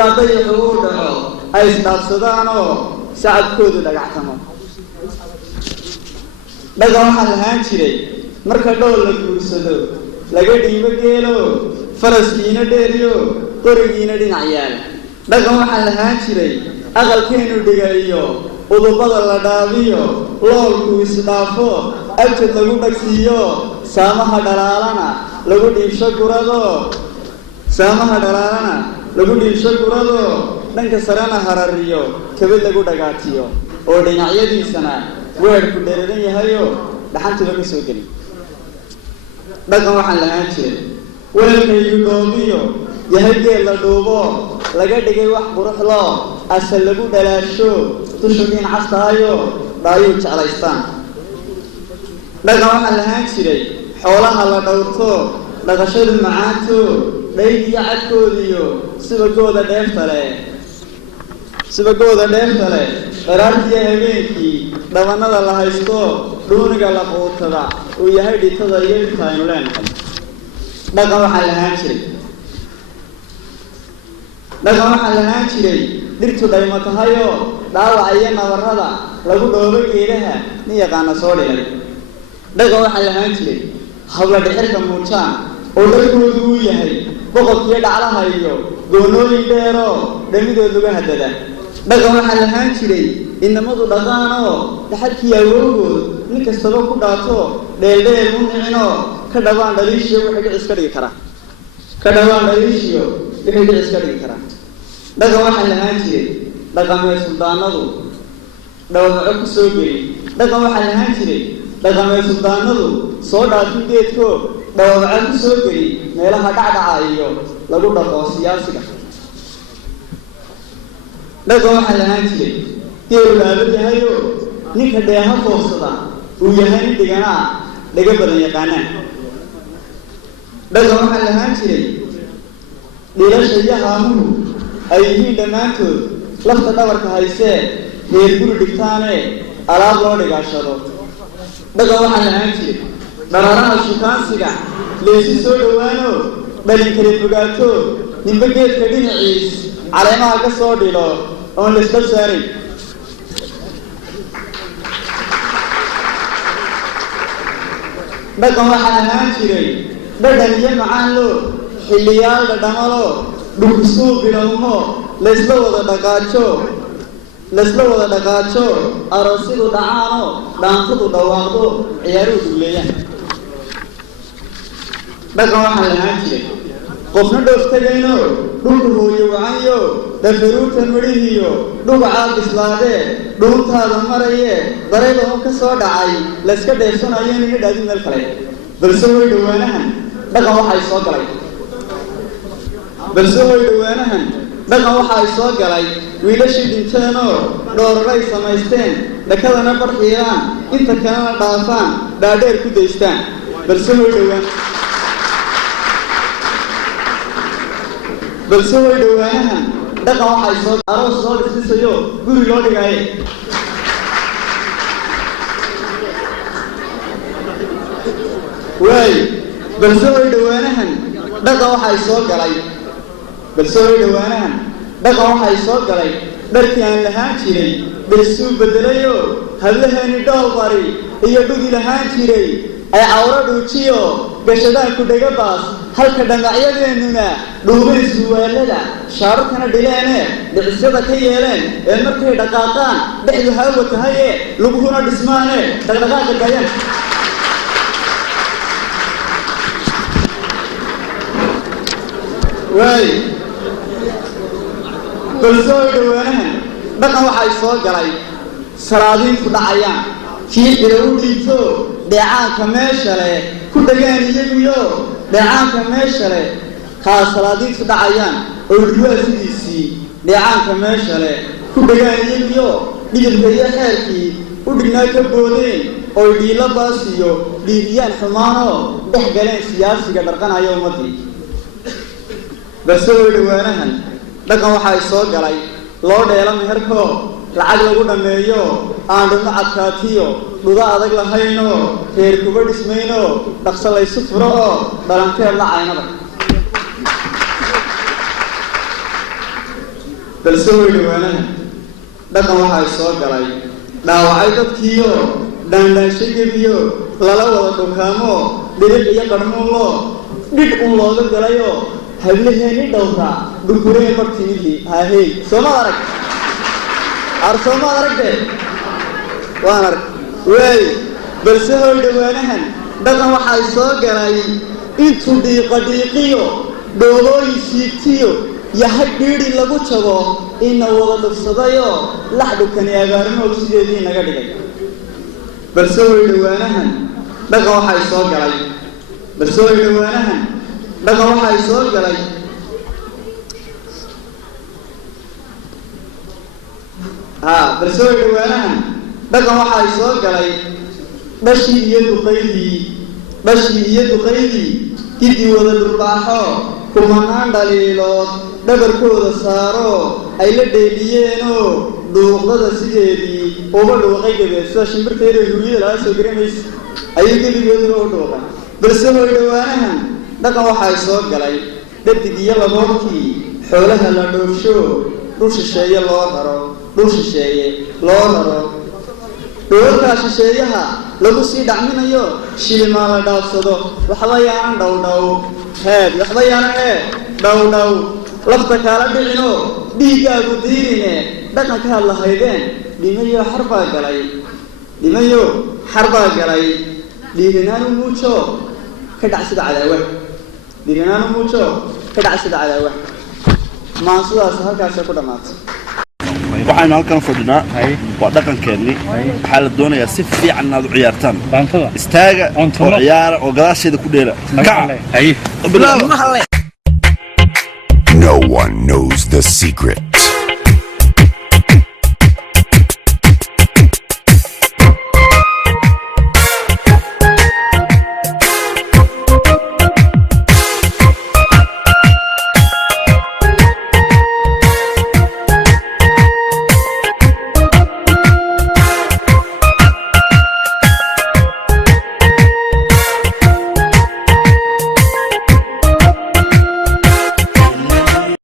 ilaa dayaxu uu dhaco ay isdhaafsadaanoo sacabkoodu dhagactamo dhaqan waxaa lahaan jiray marka dhool la guursado laga dhiibo geelo faraskiina dheeriyo qorigiina dhinac yaal dhaqan waxaa lahaan jiray aqalkeenu dhigayo udubada la dhaabiyo loolku isdhaafo abjad lagu dhagsiiyo saamaha dhalaalana lagu dhiibsho gurado dhanka sarena harariyo kabad lagu dhagaatiyo oo dhinacyadiisana weerku dheeradan yahayo dhaxantuba ka soo gelin dhaqan waxaan lahaan jiray weelkaygu dhoomiyo yahay geel la dhuubo laga dhigay wax quruxloo asal lagu dhalaasho dushu dhiin castaayo dhaayuu jeclaystaan dhaqan waxaan lahaan jiray xoolaha la dhowrto dhaqashadu macaanto dhayd iyo cadkoodiyo subagooda dheefta leh qaraartiiyo habeenkii dhabanada la haysto dhuuniga la quutada uu yahay dhitada iyo inta aynu leenahay dhaqan waxaan lahaan jiray dhirtu dhaymo tahayoo dhaawaca iyo nabarrada lagu dhoobo geedaha nin yaqaana soo dhilay dhaqan waxaan lahaan jiray habla dhixirka muujaan oo dharkoodu uu yahay boqorkiyo dhaclaha iyo goonooyin dheeroo dhamidood lagu hadada dhaqan waxaa lahaan jiray inamadu dhaqaanoo dhaxalkii awowgood nin kastaba ku dhaato dheeldheel u nicinoo ka dhawaan dhaliishiyo wixii dhicis ka dhigi karaa dhaqan waxaa lahaan jiray dhaqamee suldaanadu dhawmaco ku soo geli dhaqan waxaa lahaan jiray dhaqamee suldaanadu soo dhaafin geedkoo dhawmaco ku soo geli meelaha dhacdhaca iyo lagu dhaqo siyaasiga dhaqan waxaa lahaan jiray geelu laabad yahayoo ninka dheeha foofsada uu yahay nin dhiganaa dhaga badan yaqaanaan dhaqan waxaa lahaan jiray dhiilasha iyo haamuhu ay yihiin dhammaantood lafta dhabarka haysee reer guri dhigtaanee alaab loo dhigaashado dhaqan waxaa lahaan jiray dharaaraha shukaansiga leesi soo dhowaanoo dhalin kala fogaato ninba geedka dhinaciis caleemaha ka soo dhilo oon laisdhab saaray dhaqan waxaa lahaan jiray dhadhan iyo macaan loo xilliyaal dhadhamalo dhukusuu bilowmo laysla wada dhaqaajo aroosidu dhacaano dhaantadu dhawaaqdo ciyaaruhu dugleeyaan dhaqan waxaa lahaan jiray qofna dhoof tegayno dhulka hooyo wacanyo dhafaruurta midhihiyo dhugacaa bislaadee dhuuntaada marayee darayda oo ka soo dhacay layska dheefsanayo nina dhaadin meel kale balse way dhowaanahan dhaqan waxa ay soo galay wiilashii dhinteenoo dhooraray samaysteen dhakadana barxiyaan inta kalena dhaafaan dhaadheer ku daystaan balse way dhowaanahan dhaqan waxay soo aroos soo dhisayo guri loo dhigaaye balse way dhowaanahan dhaqan waxay soo galay dharkii aan lahaan jiray baysuu bedelayoo hablaheeni dhowbari iyo dhugi lahaan jiray ay cawro dhuujiyo gashadaanku dhega baas halka dhamacyadeennuna dhuubeen suwaalada shaararkana dhileene dhicisyada ka yeeleen ee markay dhaqaaqaan dhexdu haawa tahaye luguhuna dhismaane dhaqdhaqaaqa gayan balse way dhowaanahan dhaqan waxay soo galay salaadiintu dhacayaan kii xilo u dhiibto dheecaanka meesha leh ku dhagaan iyaguyo dheecaanka meesha leh kaa salaadiintu dhacayaan oo riwaa sidiisii dheecaanka meesha leh ku dhagaan iyaguyo dhidibka iyo xeerkii u dhignaa ka boodeen ooy dhiilo baasiyo dhiiriyaan xumaanoo dhex galeen siyaasiga dharqanaya ummaddii balse way dhowaanahan dhaqan waxay soo galay loo dheelo meherkoo lacag lagu dhammeeyo aan dhuma cadkaatiyo dhuda adag lahaynoo reer kuba dhismaynoo dhaqso laysu furo oo dhalanteed la caynada balse way dhawaanahan dhaqan waxaa soo galay dhaawacay dadkiiyo dhaandhaansho gebiyo lala wada dhukaamo dhiriq iyo qarmuulo dhig un looga galayo hablaheeni dhowraa gurguraya bartimihii haahey soomaad arag soomaad aragde waan arag waay balse hoy dhawaanahan dhaqan waxaa soo galay intuu dhiiqiyo dhoolooyin siigtiyo yahay dhiidhi lagu jago ina wada dhufsadayo laxdhukani abaarimoog sideedii naga dhigay balse way dhawaanahan dhaqan waxaa soo galay balse way dhawaanahan dhaqan waxaa soo galay balse way dhawaanahan dhaqan waxaa soo galay dhashii iyo duqaydii gidii wada dhurbaaxo kumanaan dhaliilood dhabarkooda saaro ay la dheeliyeenoo dhuuqdada sideedii uba dhuuqay gabeed sida shimbirteeda huriyada laga soo garamaysa ayuu gebigeeduna u dhuuqay balse way dhawaanahan dhaqan waxaa soo galay dhadig iyo laboobkii xoolaha la dhoofsho dhul shisheeye loo raro dhoolkaa shisheeyaha lagu sii dhacminayo shilimaa la dhaafsado waxba yaanan dhowdhow lafta kaala dhicino dhiiggaagu diirine dhaqankaad lahaydeen dhimayo xarbaa galay dhiirinaanu muujo ka dhac sida cadaawa maansidaas halkaasay ku dhammaatay waxaynu halkan fadhinaa waa dhaqankeennii waxaa la doonayaa si fiican inaad u ciyaartaan istaaga oo ciyaara oo gadaasheeda ku dheera No one knows the secret